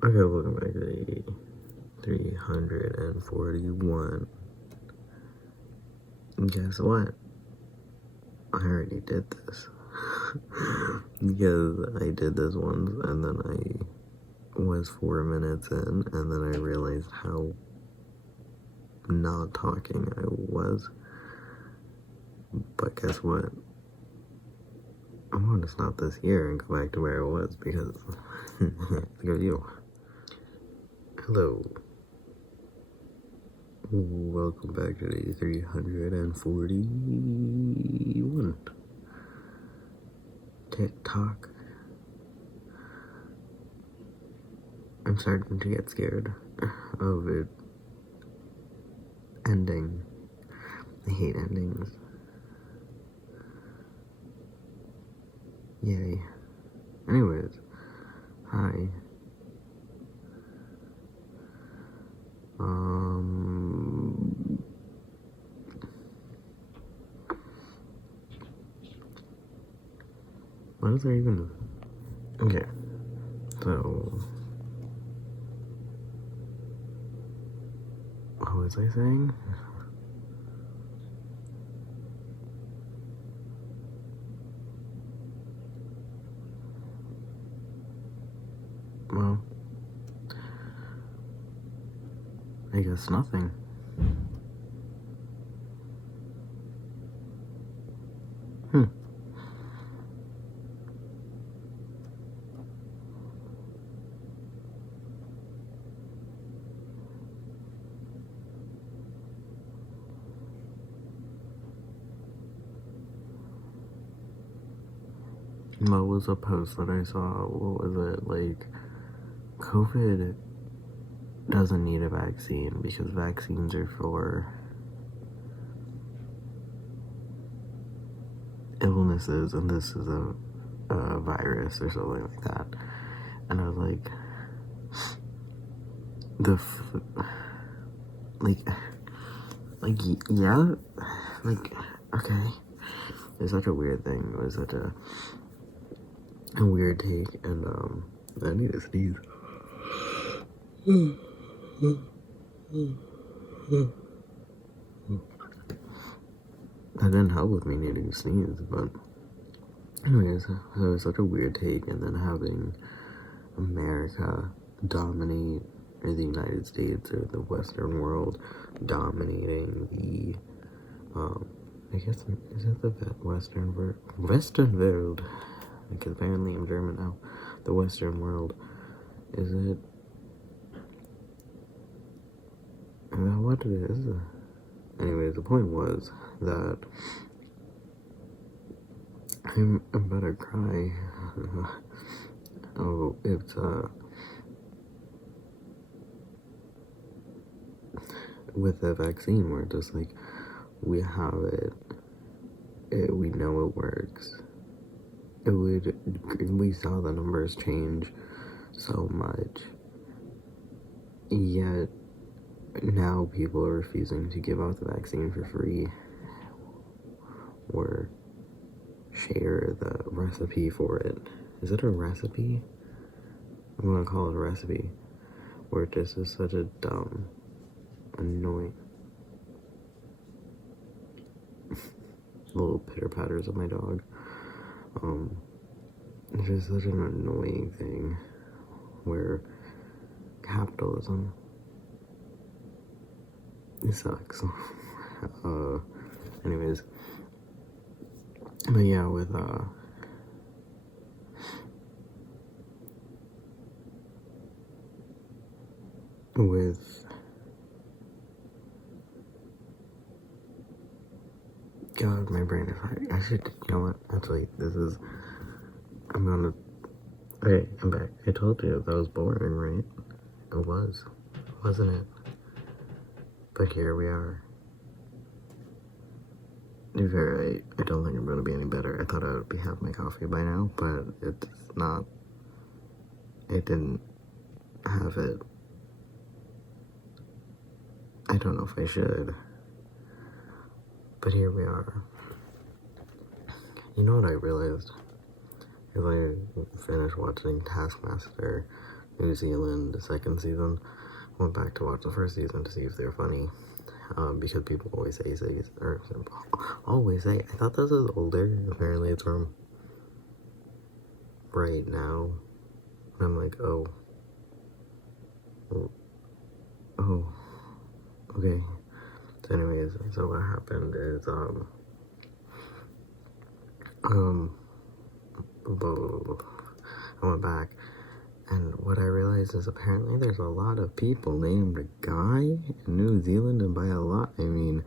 Okay, welcome back to the 341. Guess what? I already did this. Because I did this once and then I was 4 minutes in and then I realized how not talking I was. But guess what? I'm going to stop this here and go back to where I was because look at you. Hello. Welcome back to the 341 TikTok. I'm starting to get scared of it ending. I hate endings. Yay. Anyways, hi. What is there even? Okay, so what was I saying? Well, I guess nothing. What was a post that I saw? What was it? Like, COVID doesn't need a vaccine because vaccines are for illnesses and this is a virus or something like that. And I was like, yeah, like, okay. It's such a weird thing. It was such a weird take, and I need to sneeze. That didn't help with me needing to sneeze, but anyways, it was such a weird take, and then having America dominate, or the United States, or the Western world dominating the, I guess, is it the Western world? Because apparently I'm German now. The Western world. Is that what it is? Anyways, the point was that I'm about to cry. Oh, it's, with the vaccine, where just like, we have it, we know it works. We saw the numbers change so much, yet now people are refusing to give out the vaccine for free or share the recipe for it. Is it a recipe? I'm gonna call it a recipe. Where it just is such a dumb, annoying little pitter patters of my dog. It's just such an annoying thing where capitalism, it sucks. Anyways, but yeah, with God, my brain is hurting. I should, you know what, actually, okay, I'm back. I told you that was boring, right? It was, wasn't it? But here we are. You're very right. I don't think I'm going to be any better. I thought I would have my coffee by now, but it's not. I didn't have it. I don't know if I should. But here we are. You know what I realized? Is I finished watching Taskmaster New Zealand, the second season. Went back to watch the first season to see if they're funny. Because people always say, always say, I thought this was older. Apparently it's from right now. And I'm like, oh, okay. So anyways, so what happened is, I went back, and what I realized is apparently there's a lot of people named Guy in New Zealand, and by a lot, I mean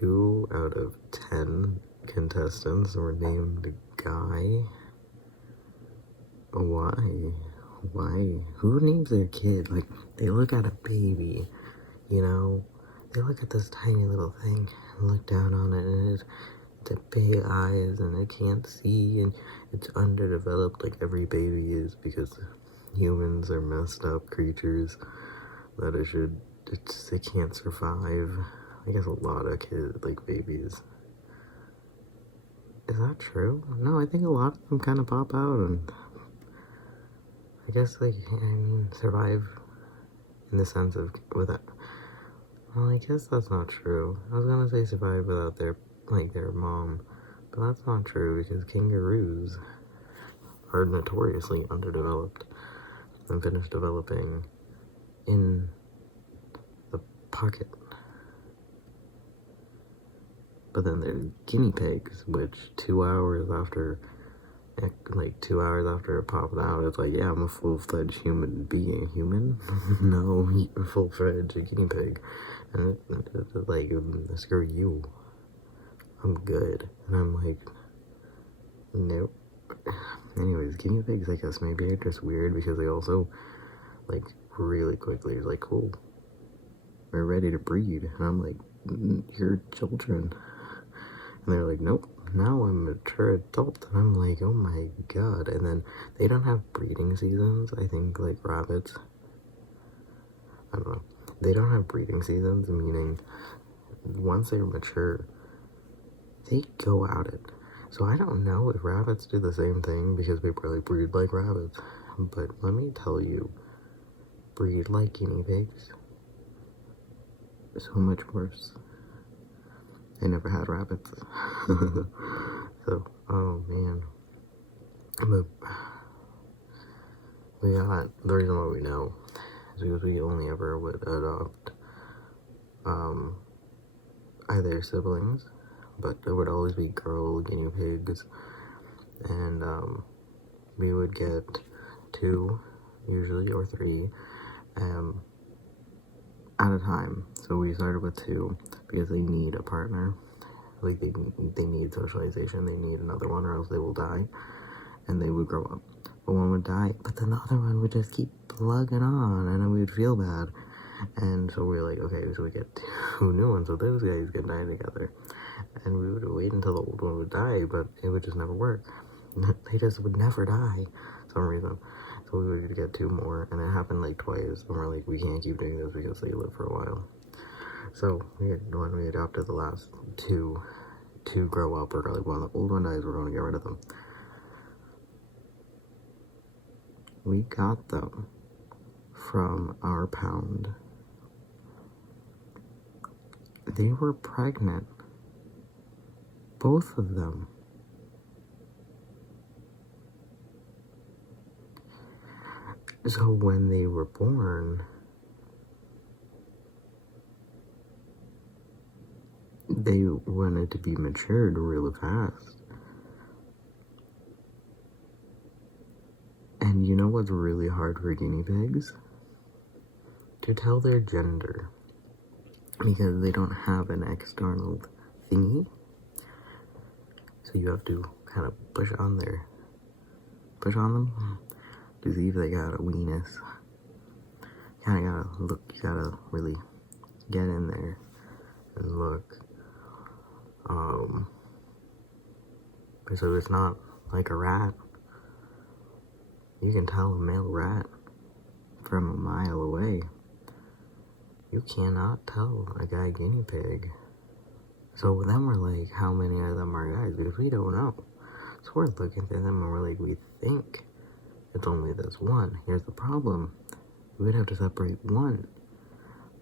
2 out of 10 contestants were named Guy. Why? Why? Who names their kid? Like, they look at a baby, you know? They look at this tiny little thing and look down on it, and it's big eyes, and it can't see, and it's underdeveloped like every baby is, because humans are messed up creatures that they can't survive. I guess a lot of kids, like babies. Is that true? No, I think a lot of them kind of pop out, and I guess survive in the sense of without. Well, I guess that's not true. I was gonna say survive without their mom, but that's not true because kangaroos are notoriously underdeveloped and finish developing in the pocket. But then there's guinea pigs, which 2 hours after it popped out, it's like, yeah, I'm a full-fledged human being. Human? No, a full-fledged guinea pig. And it's like, screw you. I'm good. And I'm like, nope. Anyways, guinea pigs, I guess, maybe are just weird because they also, like, really quickly, it's like, cool. We're ready to breed. And I'm like, you're children. And they're like, nope, now I'm a mature adult. And I'm like, oh my god. And then they don't have breeding seasons. I think, like, rabbits. I don't know. They don't have breeding seasons, meaning once they're mature, they go at it. So I don't know if rabbits do the same thing because we probably breed like rabbits. But let me tell you, breed like guinea pigs, so much worse. I never had rabbits. So, oh man. But the reason why we know is because we only ever would adopt either siblings, but there would always be girl guinea pigs, and we would get 2 usually, or 3 at a time. So we started with 2 because they need a partner. Like, they need socialization, they need another one, or else they will die, and they would grow up. But one would die, but then the other one would just keep plugging on, and then we would feel bad. And so we were like, okay, so we get 2 new ones, so those guys can die together. And we would wait until the old one would die, but it would just never work. They just would never die for some reason. So we would get 2 more, and it happened like twice, and we're like, we can't keep doing this because they live for a while. So when we adopted the last 2 to grow up, we're like, well, the old one dies, we're going to get rid of them. We got them from our pound. They were pregnant, both of them. So when they were born, they wanted to be matured really fast. And you know what's really hard for guinea pigs? To tell their gender. Because they don't have an external thingy. So you have to kind of push on them to see if they got a weenus. Kinda gotta look, you gotta really get in there and look. So it's not like a rat. You can tell a male rat from a mile away. You cannot tell a guy guinea pig. So then we're like, how many of them are guys? Because we don't know. So we're looking at them and we're like, we think it's only this one. Here's the problem. We would have to separate one.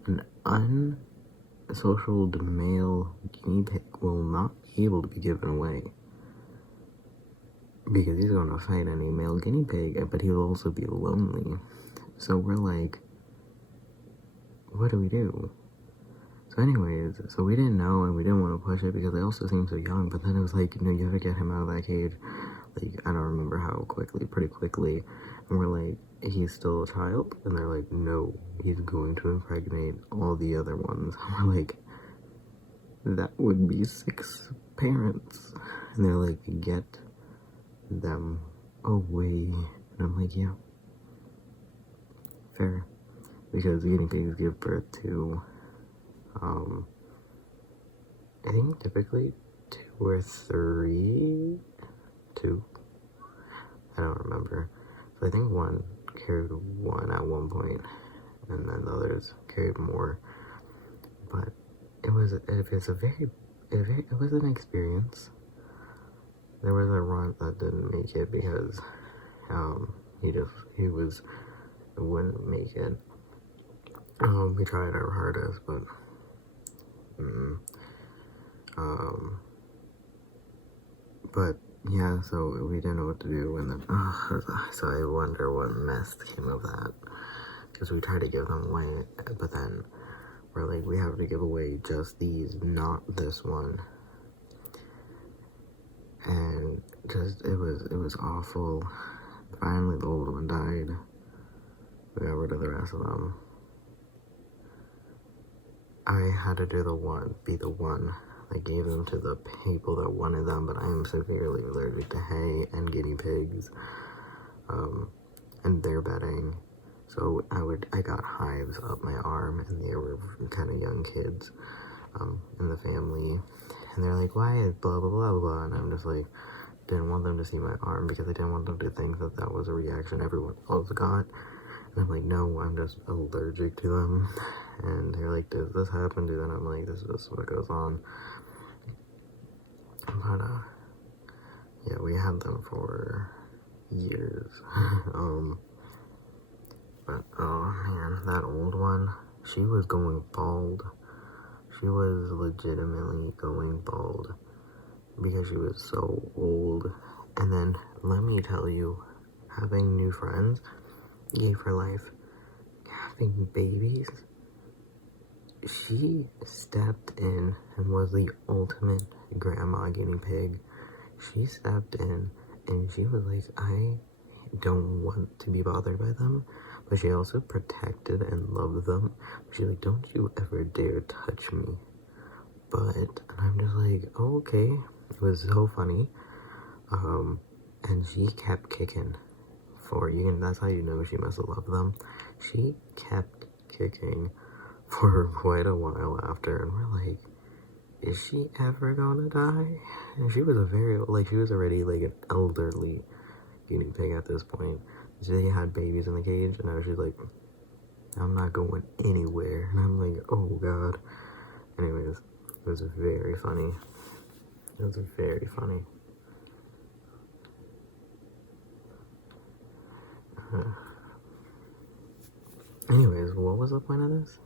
An unsocial male guinea pig will not be able to be given away because he's going to fight any male guinea pig, but he'll also be lonely. So we're like, what do we do? So anyways, so we didn't know and we didn't want to push it because they also seemed so young, but then it was like, you have to get him out of that cage. Like, I don't remember how quickly, pretty quickly. And we're like, he's still a child? And they're like, no, he's going to impregnate all the other ones. And we're like, that would be 6 parents. And they're like, get them away. And I'm like, yeah, fair. Because guinea pigs give birth to, I think typically 2 or 3. 2. I don't remember. So I think one carried 1 at one point, and then the others carried more. But it was an experience. There was a runt that didn't make it because he wouldn't make it. We tried our hardest, but but yeah, so we didn't know what to do, and then so I wonder what mess came of that, because we tried to give them away, but then we're like, we have to give away just these, not this one, and just it was awful. Finally, the old one died. We got rid of the rest of them. I had to be the one that gave them to the people that wanted them, but I am severely allergic to hay and guinea pigs, and their bedding. So I got hives up my arm, and they were kind of young kids, in the family, and they're like, why is blah blah blah blah, and I'm just like, didn't want them to see my arm because I didn't want them to think that was a reaction everyone else got. And I'm like, no, I'm just allergic to them. And they're like, does this happen to them? I'm like, this is what goes on. But yeah, we had them for years. But oh man, that old one, she was going bald. She was legitimately going bald because she was so old. And then let me tell you, having new friends gave her life. Having babies, she stepped in and was the ultimate grandma guinea pig. She stepped in and she was like, I don't want to be bothered by them, but she also protected and loved them. She's like, don't you ever dare touch me. And I'm just like, oh, okay. It was so funny. And she kept kicking that's how you know she must have loved them. She kept kicking for quite a while after, and we're like, is she ever gonna die? And she was she was already like an elderly guinea pig at this point. She had babies in the cage, and now she's like, I'm not going anywhere. And I'm like, oh god. Anyways, it was very funny. It was very funny. Anyways, what was the point of this?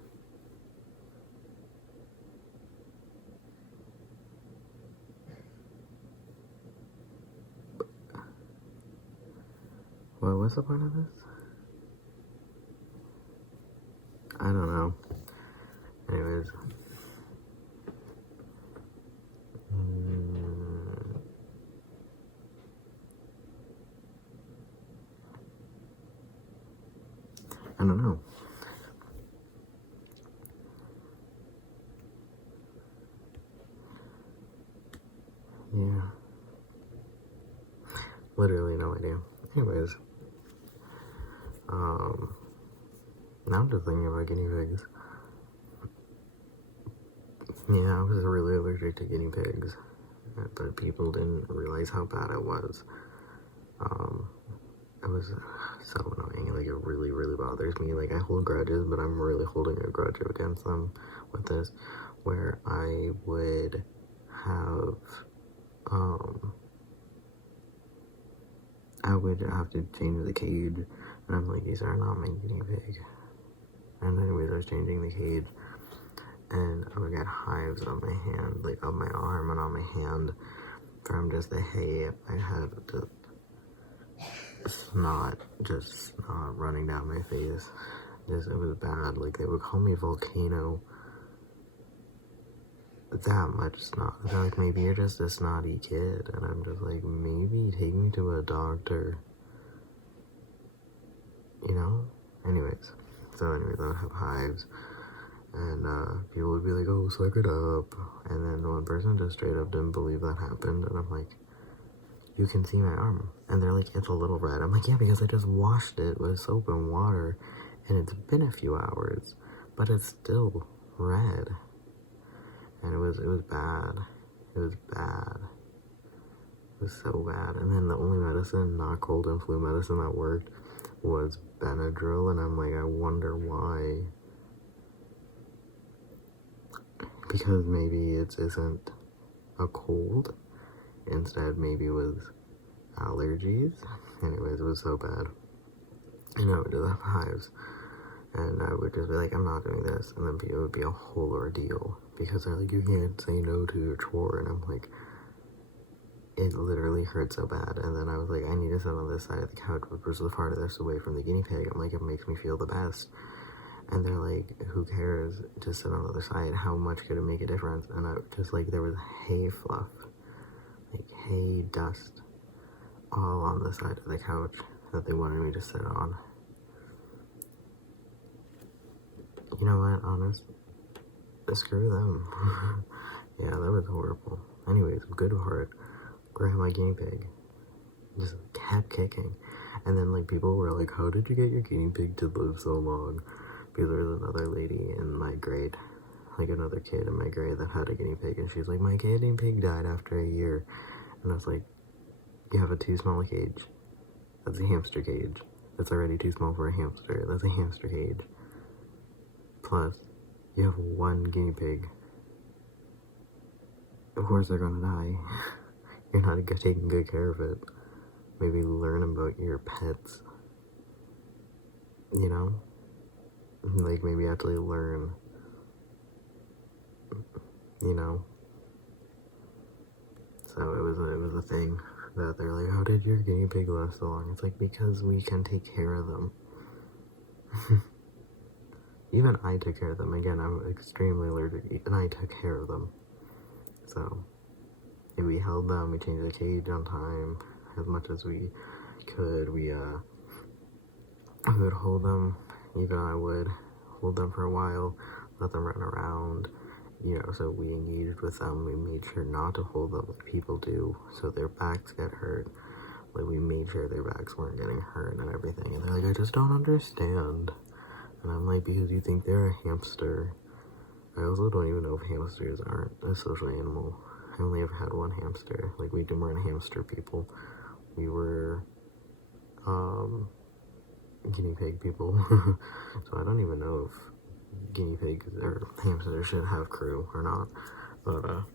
What was the point of this? I don't know. Anyways. I don't know. Yeah. Literally no idea. Anyways. Now I'm just thinking about guinea pigs. Yeah, I was really allergic to guinea pigs, but people didn't realize how bad it was. It was so annoying. Like, it really, really bothers me. Like, I hold grudges, but I'm really holding a grudge against them with this, where I would have, I would have to change the cage, and I'm like, these are not my guinea pig. And anyways, I was changing the cage, and I would get hives on my hand, like on my arm and on my hand, from just the hay I had just snot running down my face. It was bad. Like, they would call me Volcano. That much snot. They're like, maybe you're just a snotty kid. And I'm just like, maybe take me to a doctor. You know? Anyways, I would have hives. And people would be like, oh, suck it up. And then one person just straight up didn't believe that happened. And I'm like, you can see my arm. And they're like, it's a little red. I'm like, yeah, because I just washed it with soap and water. And it's been a few hours. But it's still red. And it was bad. It was bad. It was so bad. And then the only medicine, not cold and flu medicine, that worked was Benadryl. And I'm like, I wonder why. Because maybe it isn't a cold. Instead, maybe it was allergies. Anyways, it was so bad. And I would just have hives. And I would just be like, I'm not doing this. And then it would be a whole ordeal. Because they're like, you can't say no to your chore. And I'm like, it literally hurt so bad. And then I was like, I need to sit on this side of the couch, which was the farthest away from the guinea pig. I'm like, it makes me feel the best. And they're like, who cares? Just sit on the other side. How much could it make a difference? And I just like, there was hay fluff. Like hay dust. All on the side of the couch that they wanted me to sit on. You know what, honest? Screw them. Yeah, that was horrible. Anyways, good heart. Grandma guinea pig just kept kicking. And then, like, people were like, how did you get your guinea pig to live so long? Because there was another lady in my grade, like another kid in my grade that had a guinea pig. And she's like, my guinea pig died after a year. And I was like, you have a too small cage. That's a hamster cage. That's already too small for a hamster. That's a hamster cage. Plus, you have one guinea pig. Of course they're gonna die. You're not taking good care of it. Maybe learn about your pets. You know? Like, maybe actually learn. You know? So it was a thing that they're like, how did your guinea pig last so long? It's like, because we can take care of them. Even I took care of them. Again, I'm extremely allergic, and I took care of them. So, we held them, we changed the cage on time, as much as we could. We would hold them, even I would hold them for a while, let them run around, you know, so we engaged with them. We made sure not to hold them like people do, so their backs get hurt. Like, we made sure their backs weren't getting hurt and everything. And they're like, I just don't understand. And I'm like, because you think they're a hamster. I also don't even know if hamsters aren't a social animal. I only ever had one hamster. Like, we weren't hamster people. We were, guinea pig people. So I don't even know if guinea pigs or hamsters should have crew or not. But,